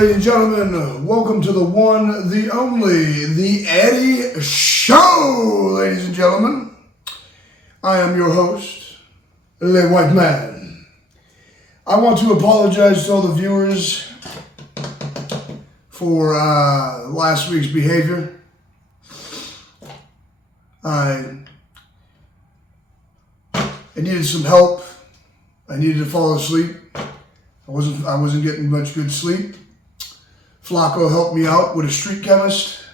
Ladies and gentlemen, welcome to the one, the only, the Eddie Show, ladies and gentlemen. I am your host, Le White Man. I want to apologize to all the viewers for last week's behavior. I needed some help. I needed to fall asleep. I wasn't getting much good sleep. Flacco helped me out with a street chemist,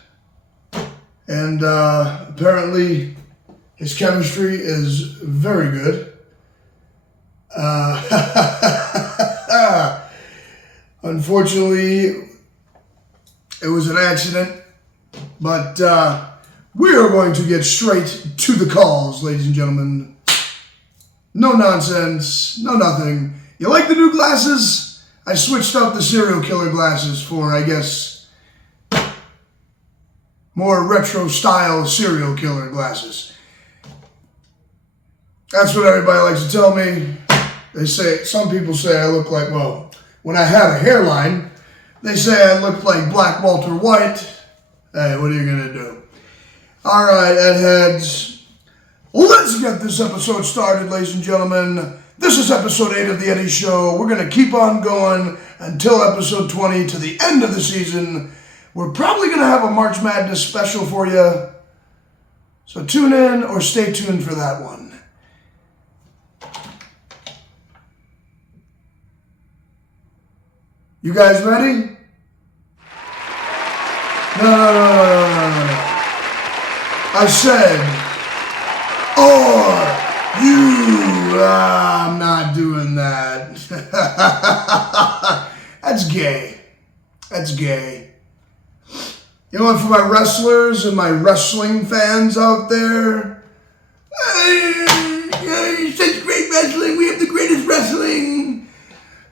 and apparently his chemistry is very good. Unfortunately, it was an accident, but we are going to get straight to the calls, ladies and gentlemen. No nonsense, no nothing. You like the new glasses? I switched out the serial killer glasses for, I guess, more retro style serial killer glasses. That's what everybody likes to tell me. Some people say I look like, well, when I had a hairline, they say I looked like Black Walter White. Hey, what are you going to do? All right, Ed Heads. Let's get this episode started, ladies and gentlemen. This is episode 8 of The Eddie Show. We're going to keep on going until episode 20 to the end of the season. We're probably going to have a March Madness special for you. So tune in or stay tuned for that one. You guys ready? No. I said, I'm not doing that. That's gay. That's gay. You know what, for my wrestlers and my wrestling fans out there, such great wrestling, we have the greatest wrestling.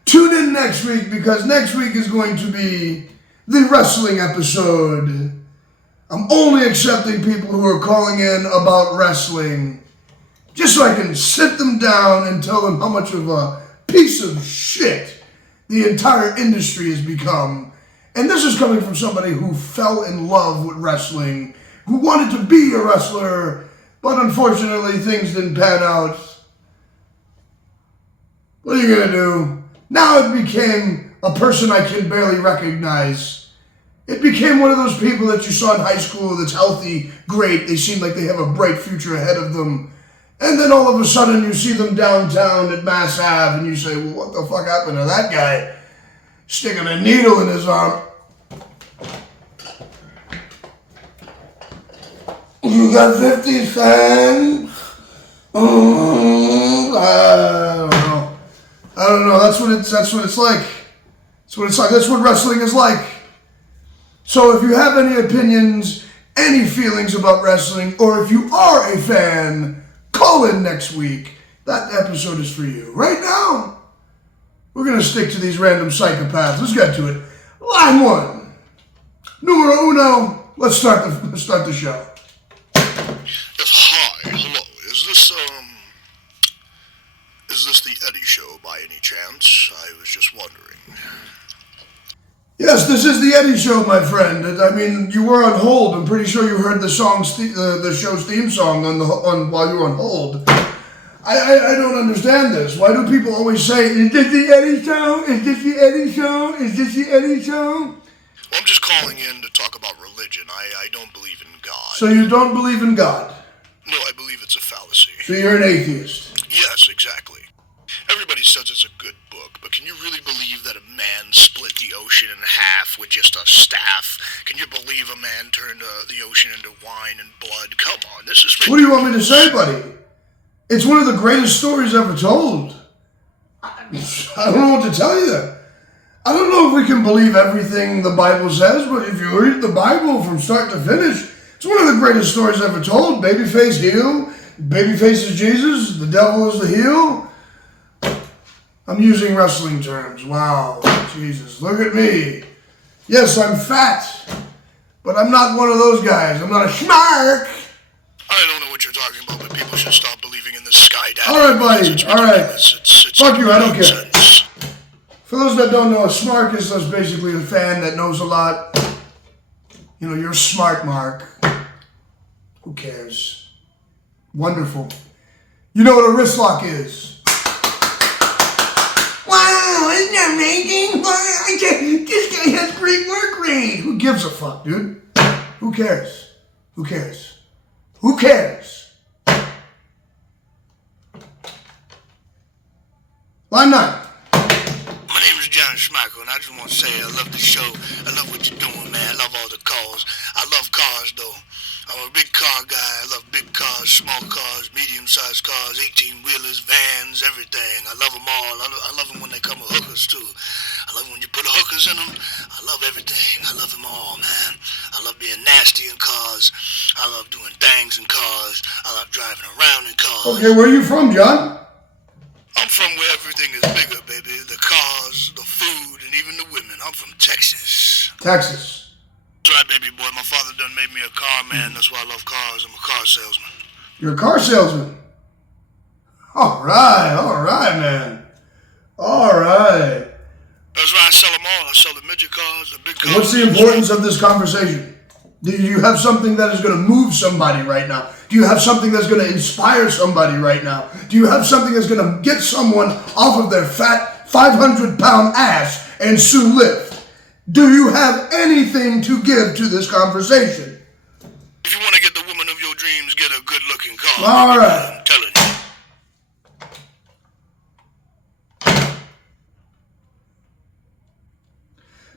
Tune in next week, because next week is going to be the wrestling episode. I'm only accepting people who are calling in about wrestling, just so I can sit them down and tell them how much of a piece of shit the entire industry has become. And this is coming from somebody who fell in love with wrestling, who wanted to be a wrestler, but unfortunately things didn't pan out. What are you going to do? Now it became a person I can barely recognize. It became one of those people that you saw in high school that's healthy, great, they seem like they have a bright future ahead of them. And then all of a sudden you see them downtown at Mass Ave and you say, well, what the fuck happened to that guy sticking a needle in his arm? You got 50 cents? I don't know. That's what it's like. That's what wrestling is like. So if you have any opinions, any feelings about wrestling, or if you are a fan, call in next week. That episode is for you. Right now, we're going to stick to these random psychopaths. Let's get to it. Line 1. Numero uno. Let's start the show. Yes, hi. Hello. Is this the Eddie Show by any chance? I was just wondering. Yes, this is the Eddie Show, my friend. I mean, you were on hold. I'm pretty sure you heard the show's theme song on while you were on hold. I don't understand this. Why do people always say, "Is this the Eddie Show? Is this the Eddie Show? Is this the Eddie Show?" Well, I'm just calling in to talk about religion. I don't believe in God. So you don't believe in God? No, I believe it's a fallacy. So you're an atheist? Yes, exactly. Everybody says it's a good book, but can you really believe that a man split the ocean in half with just a staff? Can you believe a man turned the ocean into wine and blood? Come on, this is ridiculous. What do you want me to say, buddy? It's one of the greatest stories ever told. I don't know what to tell you. I don't know if we can believe everything the Bible says, but if you read the Bible from start to finish, it's one of the greatest stories ever told. Babyface heel, babyface is Jesus, the devil is the heel. I'm using wrestling terms. Wow, Jesus, look at me. Yes, I'm fat, but I'm not one of those guys. I'm not a schmark. I don't know what you're talking about, but people should stop believing in this sky daddy. All right, buddy. All right. Fuck you. I don't care. For those that don't know, a smark is just basically a fan that knows a lot. You know, you're a smart mark. Who cares? Wonderful. You know what a wrist lock is. Wow, isn't that amazing? This guy has great work rate. Who gives a fuck, dude? Who cares? Who cares? Who cares? Line 9. My name is John Schmeichel, and I just want to say I love the show. I love what you're doing, man. I love all the cars. I love cars, though. I'm a big car guy. I love big cars, small cars, medium-sized cars, 18-wheelers, vans, everything. I love them all. I love them when they come with hookers, too. I love when you put hookers in them. I love everything. I love them all, man. I love being nasty in cars. I love doing things in cars. I love driving around in cars. Okay, where are you from, John? I'm from where everything is bigger, baby. The cars, the food, and even the women. I'm from Texas. Texas. That's right, baby boy. My father done made me a car man. That's why I love cars. I'm a car salesman. You're a car salesman. All right, man. All right. That's why I sell them all. I sell the midget cars, the big cars. What's the importance of this conversation? Do you have something that is going to move somebody right now? Do you have something that's going to inspire somebody right now? Do you have something that's going to get someone off of their fat 500-pound ass and soon lift? Do you have anything to give to this conversation? If you want to get the woman of your dreams, get a good-looking car. All right. I'm telling you.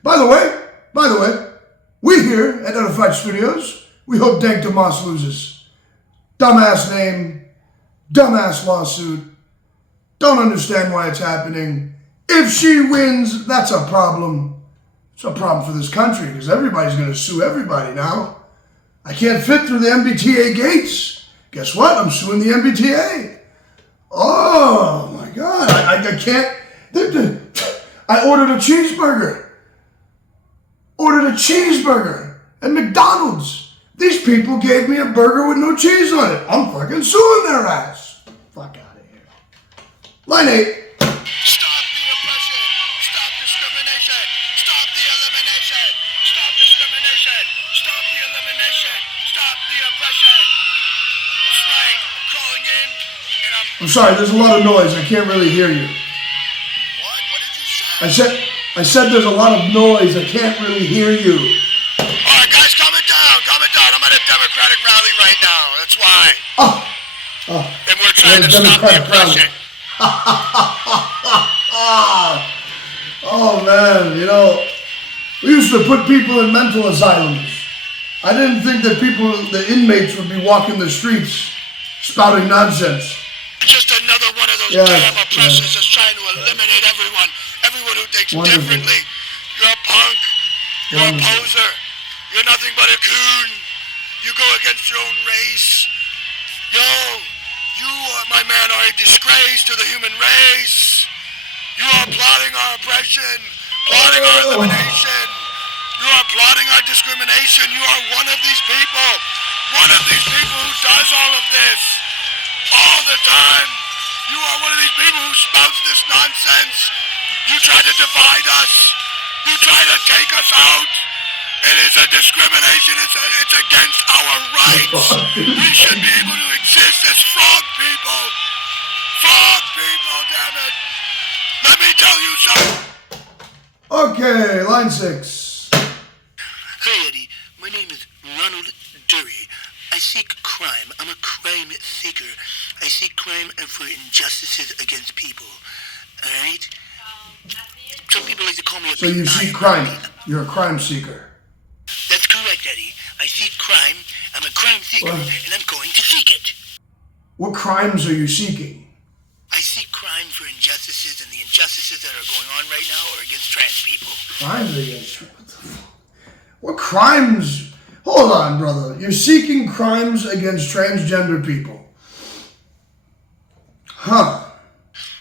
By the way, we here at Edified Studios, we hope Dank DeMoss loses. Dumbass name, dumbass lawsuit, don't understand why it's happening. If she wins, that's a problem. It's a problem for this country because everybody's going to sue everybody now. I can't fit through the MBTA gates. Guess what? I'm suing the MBTA. Oh my God, I can't. I ordered a cheeseburger. At McDonald's. These people gave me a burger with no cheese on it. I'm fucking suing their ass. Fuck out of here. Line 8. Stop the oppression. Stop discrimination. Stop the elimination. Stop discrimination. Stop the elimination. Stop the oppression. That's right. I'm calling in, and I'm sorry, there's a lot of noise. I can't really hear you. What? What did you say? I said there's a lot of noise. I can't really hear you. All right, guys, calm it down. Calm it down. I'm at a Democratic rally right now. That's why. And we're trying to stop the oppression. Oh man, you know, we used to put people in mental asylums. I didn't think that the inmates would be walking the streets spouting nonsense. Just another one of those damn oppressors that's trying to eliminate everyone who thinks differently. You're a punk. You're a poser. You're nothing but a coon. You go against your own race. Yo, you, my man, are a disgrace to the human race. You are plotting our oppression, plotting our elimination. You are plotting our discrimination. You are one of these people. One of these people who does all of this. All the time. You are one of these people who spouts this nonsense. You try to divide us. You try to take us out. It is a discrimination. It's against our rights. We should be able to exist as frog people. Frog people, damn it. Let me tell you something. Okay, line 6. Hey, Eddie. My name is Ronald Dury. I seek crime. I'm a crime seeker. I seek crime for injustices against people. Alright? Some people like to call me a So you seek crime. You're a crime seeker. That's correct, Eddie. I seek crime. I'm a crime seeker, and I'm going to seek it. What crimes are you seeking? I seek crime for injustices, and the injustices that are going on right now are against trans people. Crimes against... What crimes... Hold on, brother. You're seeking crimes against transgender people. Huh.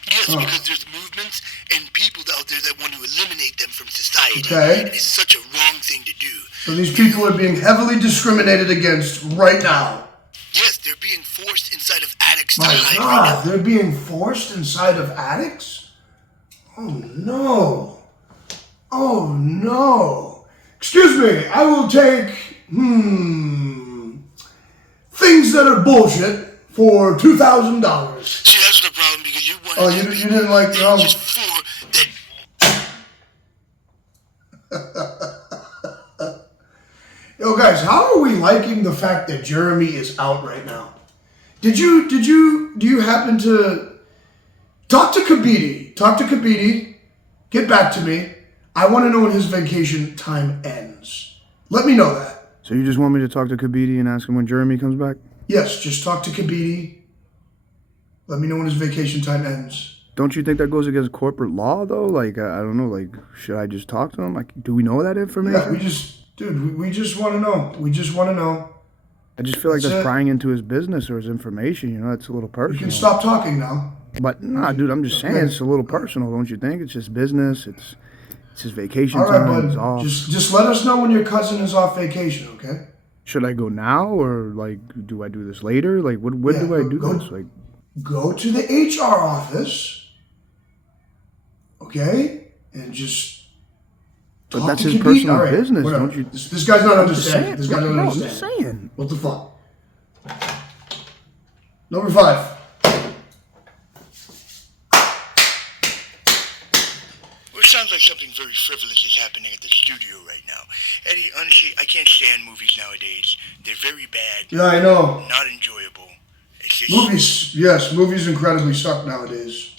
Yes, because there's movements and people out there that want to eliminate them from society. Okay. And it's such a wrong thing to do. So these people are being heavily discriminated against right now. Yes, they're being forced inside of attics to My hide God, right now. they're being forced inside of attics? Oh no. Oh no. Excuse me, I will take, things that are bullshit for $2,000. See, that's the problem because you wanted Oh, you didn't like the album? just four that Yo, guys, how are we liking the fact that Jeremy is out right now? Do you happen to talk to Kabidi? Talk to Kabidi. Get back to me. I want to know when his vacation time ends. Let me know that. So you just want me to talk to Kabidi and ask him when Jeremy comes back? Yes, just talk to Kabidi. Let me know when his vacation time ends. Don't you think that goes against corporate law, though? Like, I don't know. Like, should I just talk to him? Like, do we know that information? Yeah, we just want to know. We just want to know. I just feel like That's that's it. prying into his business or his information. You know, it's a little personal. You can stop talking now. But nah, dude, I'm just saying it's a little personal, don't you think? It's just business. It's his vacation All right, time. It's bud. off. Just let us know when your cousin is off vacation, okay? Should I go now or like do I do this later? Like, when Yeah, do I do go- this? Like, Go to the HR office, okay, and just. but talk that's to his Kabidi. personal All right, business, whatever. don't you? This guy's not I'm just understanding. saying. This guy doesn't No, I'm understand. just saying. What the fuck? Number 5. Well, it sounds like something very frivolous is happening at the studio right now. Eddie, honestly, I can't stand movies nowadays. They're very bad, Yeah, I know. not enjoyable. It's just Movies incredibly suck nowadays.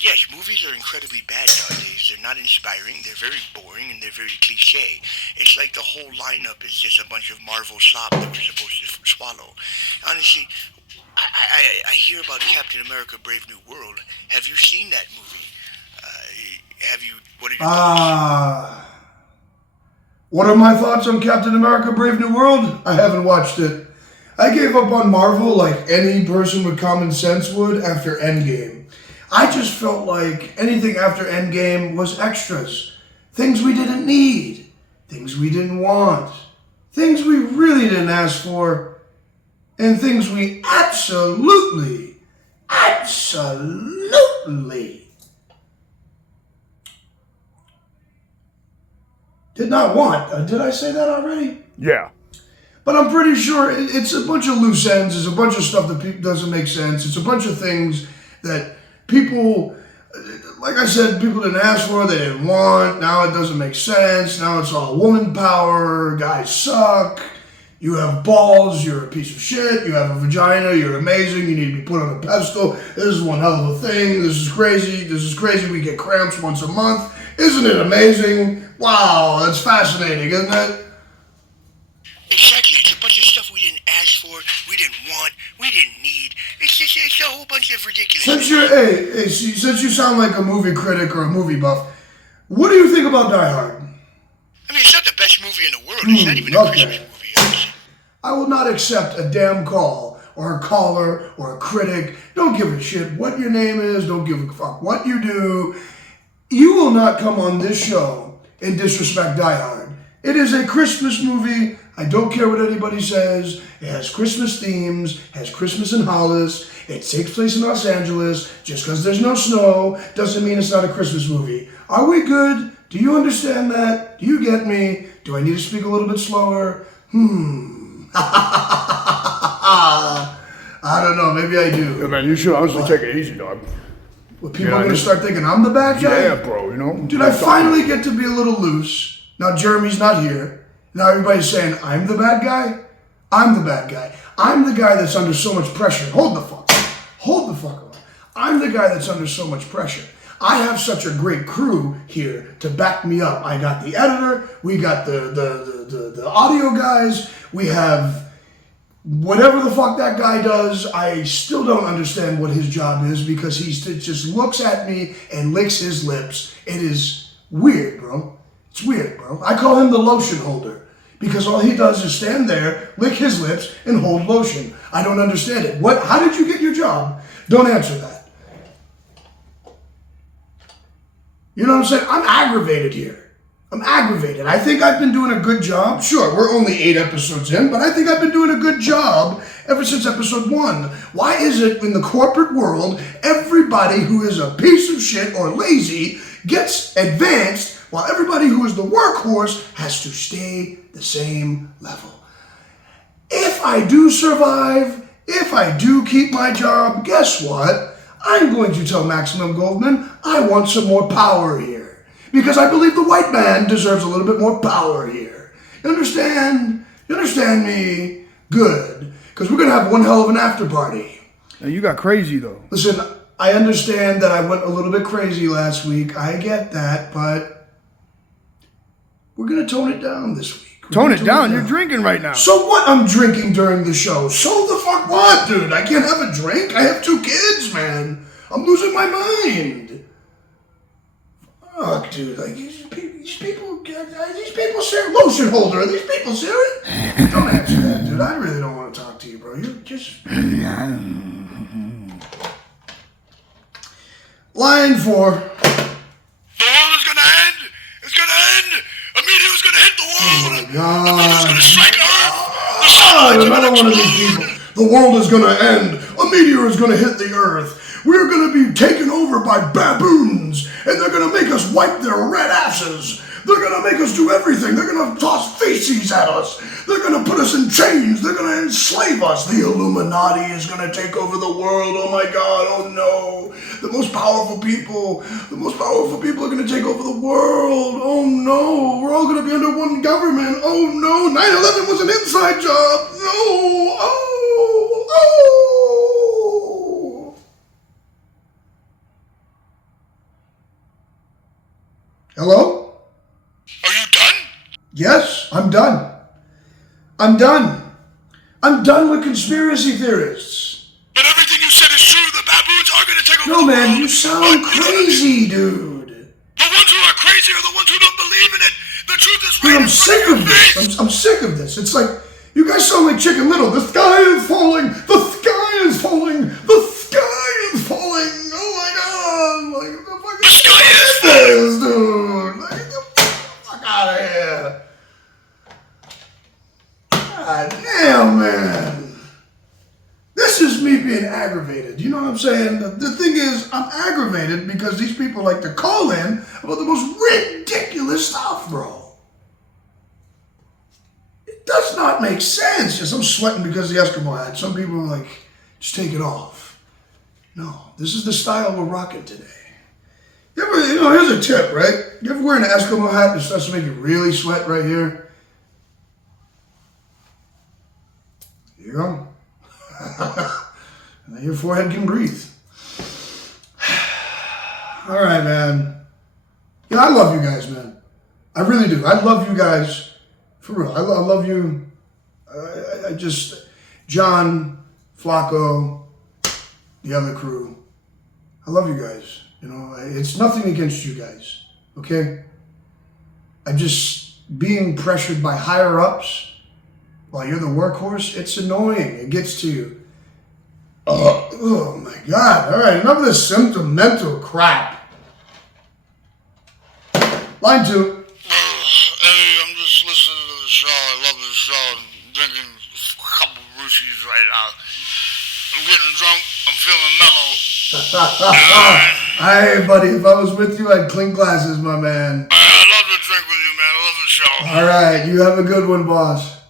yes, movies are incredibly bad nowadays. They're not inspiring. They're very boring and they're very cliche. It's like the whole lineup is just a bunch of Marvel slop that we're supposed to swallow. Honestly, I hear about Captain America: Brave New World. Have you seen that movie? Have you? What are your thoughts? What are my thoughts on Captain America: Brave New World? I haven't watched it. I gave up on Marvel like any person with common sense would after Endgame. I just felt like anything after Endgame was extras. Things we didn't need. Things we didn't want. Things we really didn't ask for. And things we absolutely did not want. Did I say that already? Yeah. But I'm pretty sure it's a bunch of loose ends. It's a bunch of stuff that doesn't make sense. It's a bunch of things that people, like I said, people didn't ask for, they didn't want. Now it doesn't make sense. Now it's all woman power. Guys suck. You have balls. You're a piece of shit. You have a vagina. You're amazing. You need to be put on a pedestal. This is one hell of a thing. This is crazy. This is crazy. We get cramps once a month. Isn't it amazing? Wow, that's fascinating, isn't it? Exactly. It's a bunch of stuff we didn't ask for, we didn't want, we didn't need. It's a whole bunch of ridiculous. Since you sound like a movie critic or a movie buff, what do you think about Die Hard? I mean, it's not the best movie in the world. It's not even a okay. Christmas movie, honestly. I will not accept a damn call or a caller or a critic. Don't give a shit what your name is. Don't give a fuck what you do. You will not come on this show and disrespect Die Hard. It is a Christmas movie. I don't care what anybody says. It has Christmas themes, has Christmas in Hollis. It takes place in Los Angeles. Just because there's no snow doesn't mean it's not a Christmas movie. Are we good? Do you understand that? Do you get me? Do I need to speak a little bit slower? I don't know. Maybe I do. Yeah, man, you should honestly take it easy, dog. Well, people are going to start thinking I'm the bad guy? Yeah, bro, you know? Dude, I finally get to be a little loose. Now Jeremy's not here. Now everybody's saying I'm the bad guy. I'm the bad guy. I'm the guy that's under so much pressure. Hold the fuck on. I'm the guy that's under so much pressure. I have such a great crew here to back me up. I got the editor. We got the audio guys. We have whatever the fuck that guy does. I still don't understand what his job is because he just looks at me and licks his lips. It is weird, bro. It's weird, bro. I call him the lotion holder because all he does is stand there, lick his lips, and hold lotion. I don't understand it. How did you get your job? Don't answer that. You know what I'm saying? I'm aggravated here. I'm aggravated. I think I've been doing a good job. Sure, we're only 8 episodes in, but I think I've been doing a good job ever since episode 1. Why is it in the corporate world, everybody who is a piece of shit or lazy gets advanced, while everybody who is the workhorse has to stay the same level? If I do survive, if I do keep my job, guess what? I'm going to tell Maximum Goldman I want some more power here. Because I believe the white man deserves a little bit more power here. You understand? You understand me? Good. Because we're going to have one hell of an after party. Now, you got crazy, though. Listen, I understand that I went a little bit crazy last week. I get that, but we're going to tone it down this week. Tone it down. You're drinking right now. So what? I'm drinking during the show. So the fuck what, dude? I can't have a drink? I have 2 kids, man. I'm losing my mind. Fuck, dude. Like, these people serious? Lotion holder. Are these people serious? Don't answer that, dude. I really don't want to talk to you, bro. You're just... Line 4. The world is gonna end! It's gonna end! A meteor's gonna hit the world! Oh my God. A meteor's gonna strike Earth! The I'm satellites are another gonna one of these explode! people. The world is gonna end. A meteor is gonna hit the earth. We're gonna be taken over by baboons, and they're gonna make us wipe their red asses. They're gonna make us do everything. They're gonna toss feces at us. They're gonna put us in chains. They're gonna enslave us. The Illuminati is gonna take over the world. Oh my God, oh no. The most powerful people are gonna take over the world. Oh no, we're all gonna be under one government. Oh no, 9/11 was an inside job. No, oh. Hello? Are you done? Yes, I'm done. I'm done. I'm done with conspiracy theorists. But everything you said is true. The baboons are gonna take over No, the man, world. you sound crazy, dude. The ones who are crazy are the ones who don't believe in it. The truth is Dude, right I'm in sick front of of your this. face. I'm sick of this. It's like, you guys sound like Chicken Little. The sky is falling. The sky is falling. The sky is falling. Oh my God. Like, the fuck The sky is this, dude? Like, get the fuck out of here. God damn, man. This is me being aggravated. You know what I'm saying? The thing is, I'm aggravated because these people like to call in about the most ridiculous stuff, bro. It does not make sense. Yes, I'm sweating because of the Eskimo hat. Some people are like, just take it off. No, this is the style we're rocking today. Here's a tip, right? You ever wear an Eskimo hat that starts to make you really sweat right here? Here you go. Now your forehead can breathe. All right, man. Yeah, I love you guys, man. I really do. I love you guys. For real. I love you. I just... John, Flacco, the other crew. I love you guys. You know, it's nothing against you guys. Okay? I'm just being pressured by higher-ups while you're the workhorse. It's annoying. It gets to you. Oh my God. All right, enough of this sentimental crap. Line 2. Eddie, I'm just listening to the show. I love the show. I'm drinking a couple of Russies right now. I'm getting drunk. I'm feeling mellow. Hey, buddy, if I was with you, I'd clink glasses, my man. I love to drink with you, man. I love the show. All right, you have a good one, boss.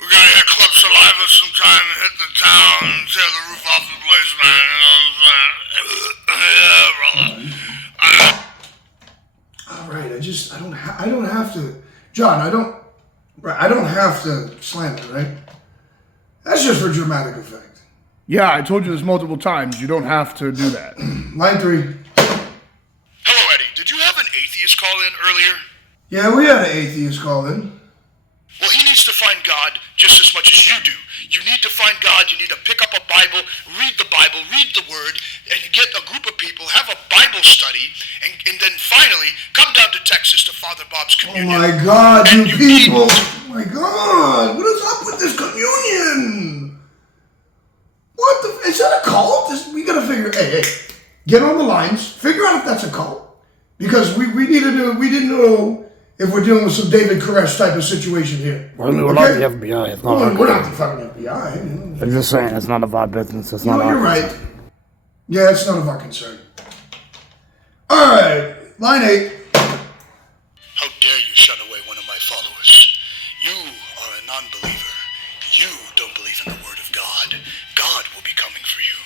We gotta hit Club Saliva sometime and hit the town and tear the roof off the place, man. You know what I'm saying? Yeah, brother. All right, I don't have to, John, I don't have to slam it, right? That's just for dramatic effect. Yeah, I told you this multiple times. You don't have to do that. Line 3. Hello, Eddie. Did you have an atheist call in earlier? Yeah, we had an atheist call in. Well, he needs to find God just as much as you do. You need to find God. You need to pick up a Bible, read the Word, and get a group of people, have a Bible study, and then finally come down to Texas to Father Bob's Oh communion. my God, And you need- people! Oh my God, what is up with this communion? What the? Is that a cult? We gotta figure. Hey, get on the lines. Figure out if that's a cult, because we needed to. We didn't know if we're dealing with some David Koresh type of situation here. Well, we're not the FBI. It's not Well, our we're not the fucking FBI. You know. I'm just saying, it's none of our business. It's not No, our you're right. Yeah, it's none of our concern. All right, line 8. How dare you shun away one of my followers? You are a non-believer. You don't believe in the word of God. God will be coming for you.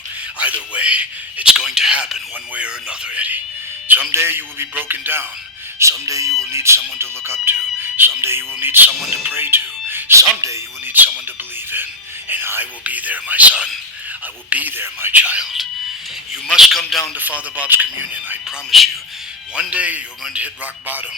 Either way, it's going to happen one way or another, Eddie. Someday you will be broken down. Someday you will need someone to look up to. Someday you will need someone to pray to. Someday you will need someone to believe in. And I will be there, my son. I will be there, my child. You must come down to Father Bob's communion, I promise you. One day you're going to hit rock bottom.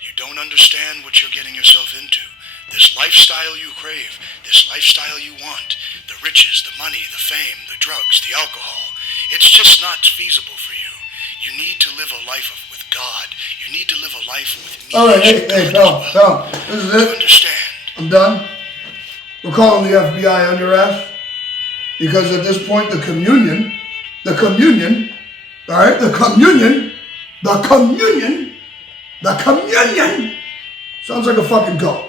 You don't understand what you're getting yourself into. This lifestyle you crave, this lifestyle you want, the riches, the money, the fame, the drugs, the alcohol, it's just not feasible for you. You need to live a life with God. You need to live a life with me. All right, hey, pal. This is You it. understand? I'm done. We're calling the FBI on your ass. Because at this point, the communion, all right, the communion sounds like a fucking goat.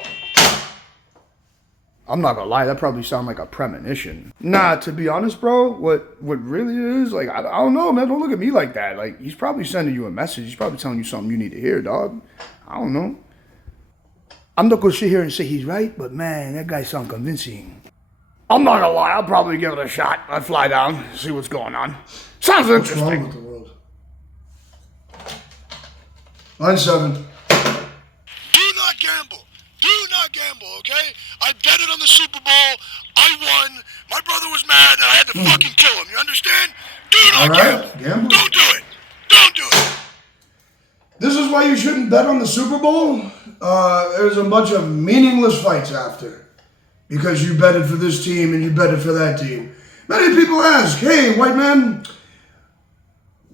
I'm not gonna lie, that probably sounds like a premonition. Nah, to be honest, bro, what really is, like, I don't know, man. Don't look at me like that. Like, he's probably sending you a message. He's probably telling you something you need to hear, dog. I don't know. I'm not gonna sit here and say he's right, but man, that guy sounds convincing. I'm not gonna lie, I'll probably give it a shot. I'd fly down, see what's going on. Sounds What's wrong interesting. with the world? Line 7. Do not gamble. Do not gamble, okay? I betted on the Super Bowl. I won. My brother was mad and I had to fucking kill him. You understand? Do not All right, gamble. gamble. Don't do it. Don't do it. This is why you shouldn't bet on the Super Bowl. There's a bunch of meaningless fights after. Because you betted for this team and you betted for that team. Many people ask, hey, white man,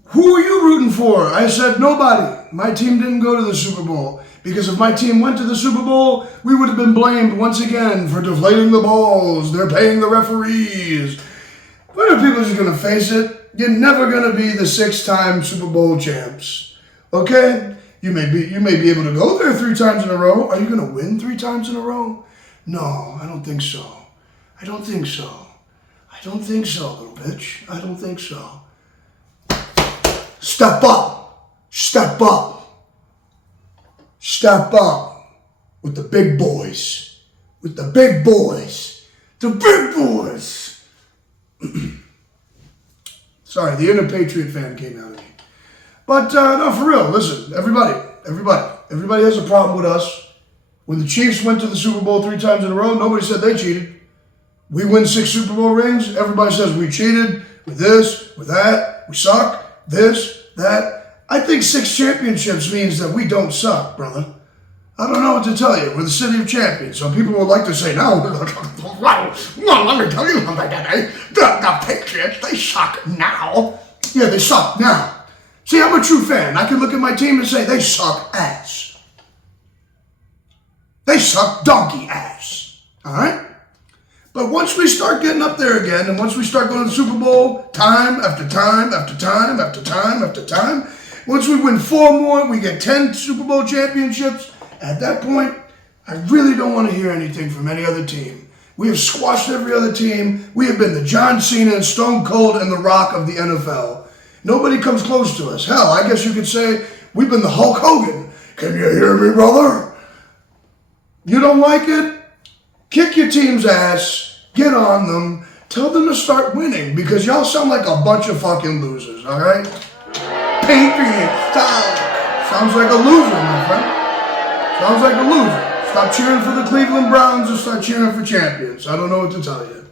who are you rooting for? I said, nobody. My team didn't go to the Super Bowl. Because if my team went to the Super Bowl, we would have been blamed once again for deflating the balls. They're paying the referees. When are people just going to face it? You're never going to be the 6-time Super Bowl champs. Okay? You may be able to go there 3 times in a row. Are you going to win 3 times in a row? No, I don't think so. I don't think so. I don't think so, little bitch. I don't think so. Step up. Step up. Step up with the big boys. With the big boys. The big boys. Sorry, the inner Patriot fan came out of me. But no, for real, listen, everybody has a problem with us. When the Chiefs went to the Super Bowl 3 times in a row, nobody said they cheated. We win 6 Super Bowl rings, everybody says we cheated with this, with that, we suck, this, that. I think 6 championships means that we don't suck, brother. I don't know what to tell you. We're the city of champions. Some people would like to say, no, let me tell you something, eh? The Patriots, they suck now. Yeah, they suck now. See, I'm a true fan. I can look at my team and say, they suck ass. They suck donkey ass. All right? But once we start getting up there again, and once we start going to the Super Bowl time after time after time after time after time, once we win 4 more, we get 10 Super Bowl championships. At that point, I really don't want to hear anything from any other team. We have squashed every other team. We have been the John Cena and Stone Cold and The Rock of the NFL. Nobody comes close to us. Hell, I guess you could say we've been the Hulk Hogan. Can you hear me, brother? You don't like it? Kick your team's ass. Get on them. Tell them to start winning because y'all sound like a bunch of fucking losers, all right? Patriots. Sounds like a loser, my friend. Sounds like a loser. Stop cheering for the Cleveland Browns and start cheering for champions. I don't know what to tell you.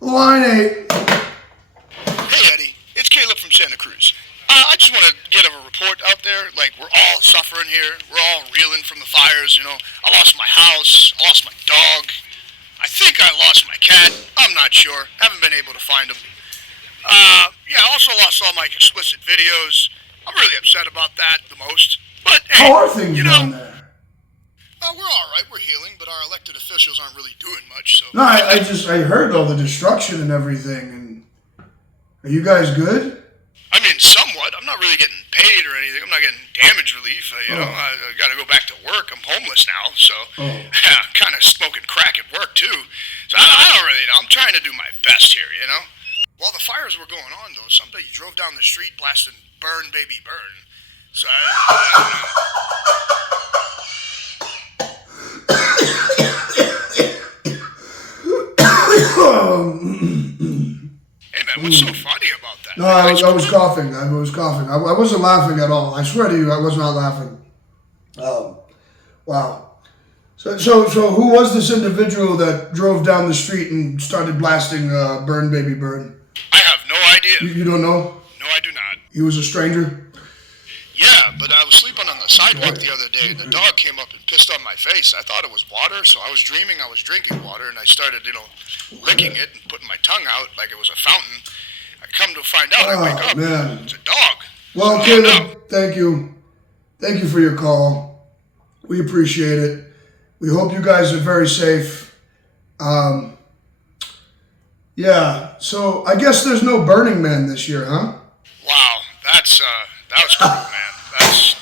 Line 8. Hey, Eddie. It's Caleb from Santa Cruz. I just want to get a report out there. Like, we're all suffering here. We're all reeling from the fires, you know. I lost my house. I lost my dog. I think I lost my cat. I'm not sure. Haven't been able to find him. Yeah, I also lost all my explicit videos. I'm really upset about that the most. But, hey, How are things you know, down there? we're all right. We're healing, but our elected officials aren't really doing much, so... No, I heard all the destruction and everything. And are you guys good? I mean, somewhat. I'm not really getting paid or anything. I'm not getting damage relief. I got to go back to work. I'm homeless now, so I'm kind of smoking crack at work too. So I don't really know. I'm trying to do my best here, you know. While the fires were going on, though, somebody drove down the street blasting "Burn, Baby, Burn." So Hey man, what's so funny about that? No, I was coughing. I wasn't laughing at all. I swear to you, I was not laughing. Wow. So who was this individual that drove down the street and started blasting "Burn, Baby, Burn"? I have no idea. You don't know? No, I do not. He was a stranger? Yeah, but I was sleeping on the sidewalk the other day, and the dog came up and pissed on my face. I thought it was water, so I was dreaming I was drinking water, and I started, licking it and putting my tongue out like it was a fountain. I come to find out, I wake up, man. It's a dog. Well, Caleb, thank you. Thank you for your call. We appreciate it. We hope you guys are very safe. Yeah, so I guess there's no Burning Man this year, huh? Wow, that was cool, man. That's...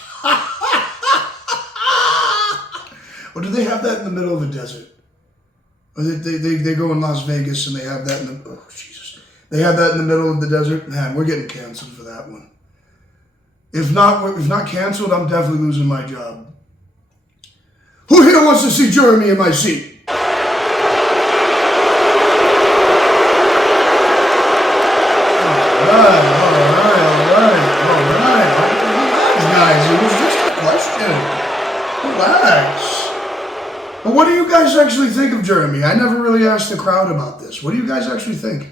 Or do they have that in the middle of a desert? Or they go in Las Vegas and they have that in the... Oh, Jesus. They have that in the middle of the desert? Man, we're getting canceled for that one. If not canceled, I'm definitely losing my job. Who here wants to see Jeremy in my seat? Guys, it was just a question. Relax. But what do you guys actually think of Jeremy? I never really asked the crowd about this. What do you guys actually think?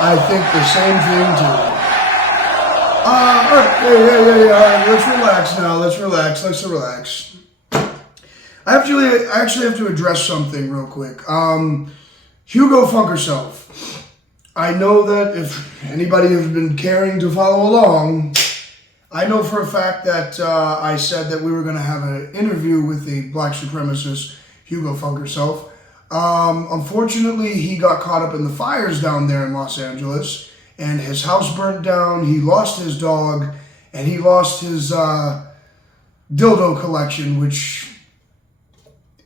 I think the same thing too. All right, yeah. Let's relax now. Let's relax. I actually have to address something real quick. Hugo Funkerself. I know that if anybody has been caring to follow along, I know for a fact that I said that we were going to have an interview with the black supremacist Hugo Funkerself. Unfortunately, he got caught up in the fires down there in Los Angeles, and his house burnt down. He lost his dog, and he lost his dildo collection, which,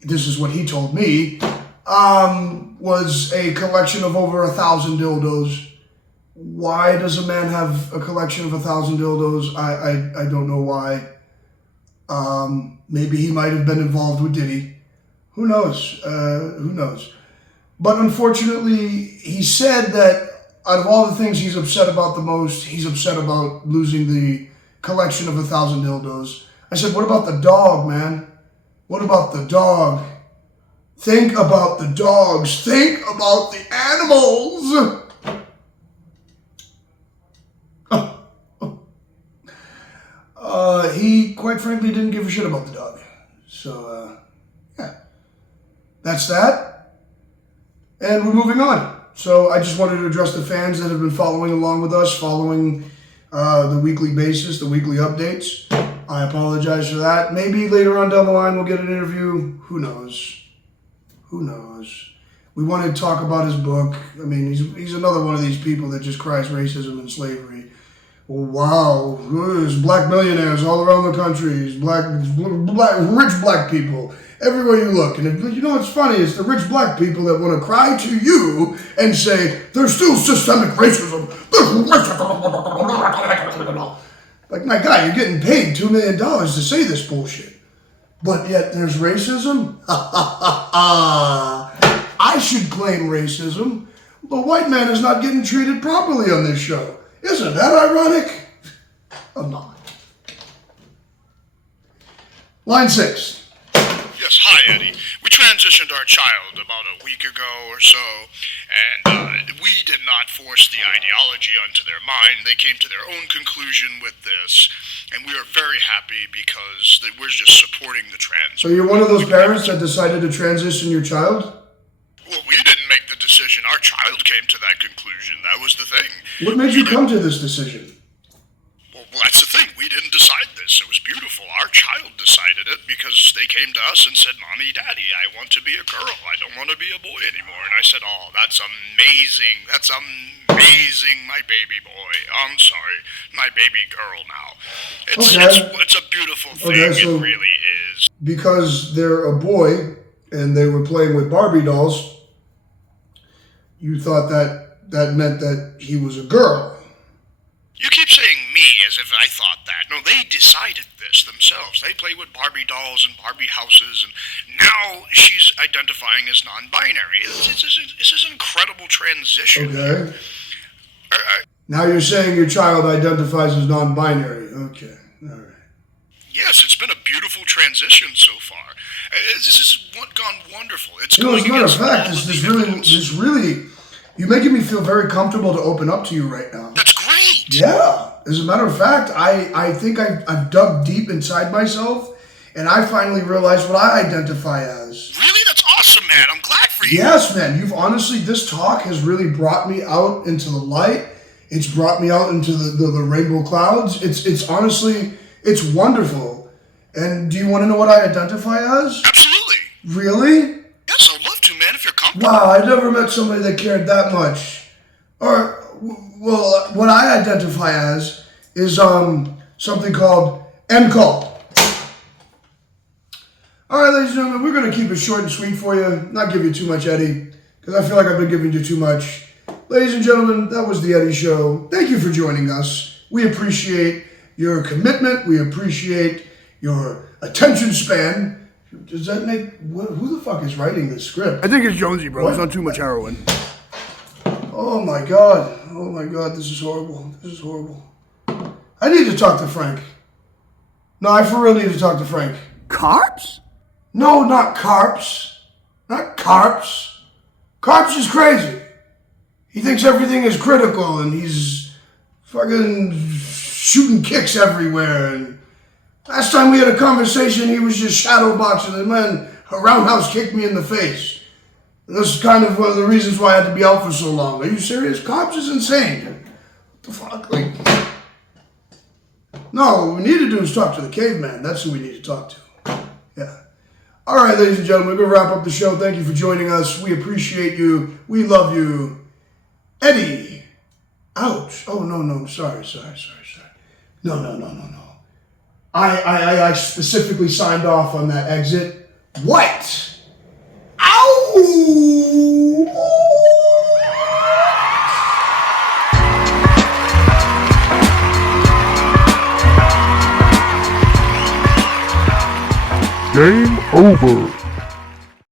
this is what he told me, was a collection of over 1,000 dildos. Why does a man have a collection of 1,000 dildos? I don't know why. Maybe he might have been involved with Diddy. Who knows? But unfortunately, he said that out of all the things he's upset about the most, he's upset about losing the collection of 1,000 dildos. I said, what about the dog, man? What about the dog? Think about the dogs. Think about the animals. He, quite frankly, didn't give a shit about the dog. So, yeah. That's that. And we're moving on. So I just wanted to address the fans that have been following along with us, following the weekly basis, the weekly updates. I apologize for that. Maybe later on down the line we'll get an interview. Who knows? We wanted to talk about his book. I mean, he's another one of these people that just cries racism and slavery. Oh, wow, there's black millionaires all around the country. There's rich black people everywhere you look. And you know what's funny? It's the rich black people that want to cry to you and say, there's still systemic racism. Like, my guy, you're getting paid $2 million to say this bullshit. But yet there's racism? I should claim racism. The white man is not getting treated properly on this show. Isn't that ironic? I'm not. Line 6. Yes, hi, Eddie. We transitioned our child about a week ago or so, and we did not force the ideology onto their mind. They came to their own conclusion with this, and we are very happy because we're just supporting the trans. So you're one of those parents that decided to transition your child? Well, we didn't make the decision. Our child came to that conclusion. That was the thing. What made you come to this decision? Well, that's the thing. We didn't decide this. It was beautiful. Our child decided decided it because they came to us and said, Mommy, Daddy, I want to be a girl. I don't want to be a boy anymore. And I said, oh, that's amazing. That's amazing, my baby boy. I'm sorry, my baby girl now. It's a beautiful thing. Okay, so it really is. because they're a boy and they were playing with Barbie dolls, you thought that meant that he was a girl. You keep saying me as if I thought that. No, they decided this themselves. They play with Barbie dolls and Barbie houses, and now she's identifying as non-binary. This is an incredible transition. Okay. Now you're saying your child identifies as non-binary. Okay. All right. Yes, it's been a beautiful transition so far. This has gone wonderful. It's You know, as a going matter of against fact, all of this the evidence. really, you're making me feel very comfortable to open up to you right now. That's great. Yeah. As a matter of fact, I think I've dug deep inside myself, and I finally realized what I identify as. Really? That's awesome, man. I'm glad for you. Yes, man. This talk has really brought me out into the light. It's brought me out into the rainbow clouds. It's honestly, it's wonderful. And do you want to know what I identify as? Absolutely. Really? Yes, I'd love to, man, if you're comfortable. Wow, I never met somebody that cared that much. Or, well, what I identify as is something called M-Cult. All right, ladies and gentlemen, we're going to keep it short and sweet for you. Not give you too much, Eddie, because I feel like I've been giving you too much. Ladies and gentlemen, that was the Eddie Show. Thank you for joining us. We appreciate your commitment. We appreciate your attention span. Does that make... Who the fuck is writing this script? I think it's Jonesy, bro. What? He's on too much heroin. Oh my god. Oh my god, this is horrible. This is horrible. I need to talk to Frank. No, I for real need to talk to Frank. Carps? No, not Carps. Not Carps. Carps is crazy. He thinks everything is critical and he's fucking shooting kicks everywhere. And last time we had a conversation, he was just shadow boxing and then a roundhouse kicked me in the face. And this is kind of one of the reasons why I had to be out for so long. Are you serious? Cops is insane. What the fuck? Like, no, what we need to do is talk to the caveman. That's who we need to talk to. Yeah. All right, ladies and gentlemen, we're going to wrap up the show. Thank you for joining us. We appreciate you. We love you. Eddie. Ouch. Oh, no. Sorry. No. I specifically signed off on that exit. What? Ow! Game over.